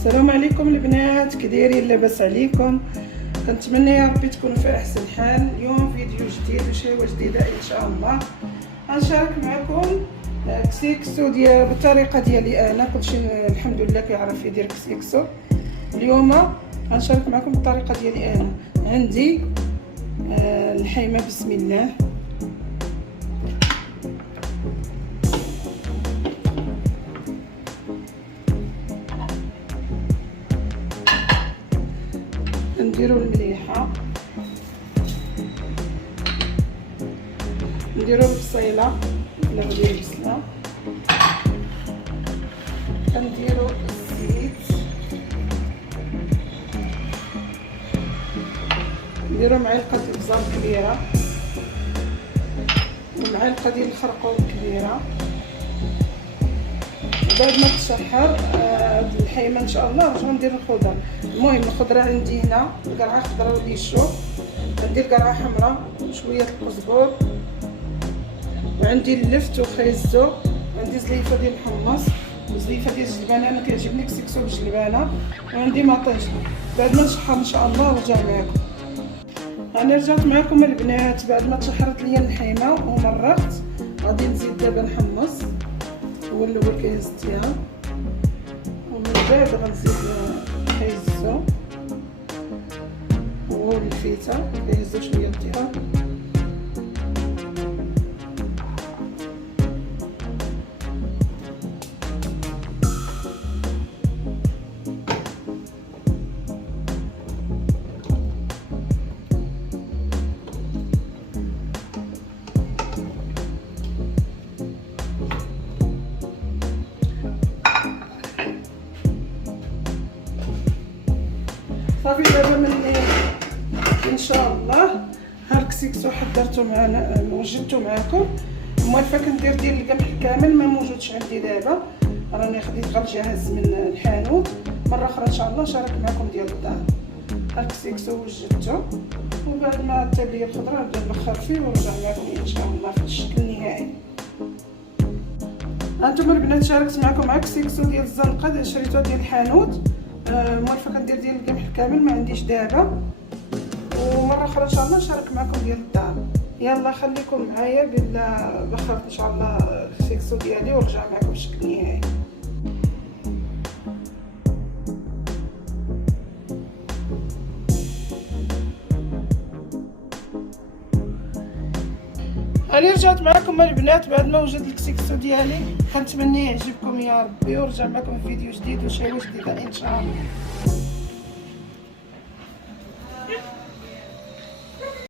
السلام عليكم البنات، كي دايرين؟ لاباس عليكم؟ كنتمنى يا ربي تكونوا في احسن حال. اليوم فيديو جديد وشهوه جديده ان شاء الله. غنشارك معكم كسيكسو ديال بالطريقه ديالي انا. كلشي الحمد لله كيعرف يدير كسيكسو. اليوم غنشارك معكم بالطريقه ديالي انا. عندي الحيمه، بسم الله. نديرو المليحه، نديرو البصيله ولا غادي البصله، كنديرو الزيت، نديرو معلقه الابزار كبيره ومعلقه ديال الخرقوم كبيره. بعد ما تشحر الحيمه ان شاء الله غندير الخضر. المهم الخضره عندي هنا قرعه خضراء ديال الشوف، عندي القرعه حمراء، شويه القزبور، وعندي اللفت وخيزو، عندي زليفه ديال الحمص وزليفه ديال الجلبانه. انا كيعجبني كسكسو بالجلبانه، وعندي مطيش. بعد ما نشحر ان شاء الله نرجع معكم. انا رجعت معكم البنات بعد ما تشحرت ليا الحيمه ومرقت. غادي نزيد دابا نحمص، هو الاول كيهز الثياب، ومن بعد غنزيد خيزو والفيته كيهزو شويه الثياب. صافي دابا من ان شاء الله ها الكسكسو حضرته معنا، وجدته معكم. موالفه كندير ديال القمح كامل ما موجودش عندي دابا، راني خديت غير جاهز من الحانوت. مره اخرى ان شاء الله نشارك معكم ديال الدار. ها الكسكسو وجدته، وبعد ما تبلي الخضره نبدا نبخر فيه ونرجع معكم ان شاء الله في الشكل النهائي. هانتوما البنات شاركت معكم مع كسكسو ديال الزنقه، شريتو ديال الحانوت. موالفه كندير ديال القمح كامل ما عنديش دابا، ومره اخرى ان شاء الله نشارك معكم ديال الدار. يلا خليكم معايا بلا بخرت ان شاء الله الكسكسو ديالي ونرجع معكم بشكل نهائي. انا رجعت معكم البنات بعد ما وجدت الكسكسو ديالي. كنتمنى يعجبكم يا ربي، ونرجع معكم في فيديو جديد وشهوه جديده ان شاء الله.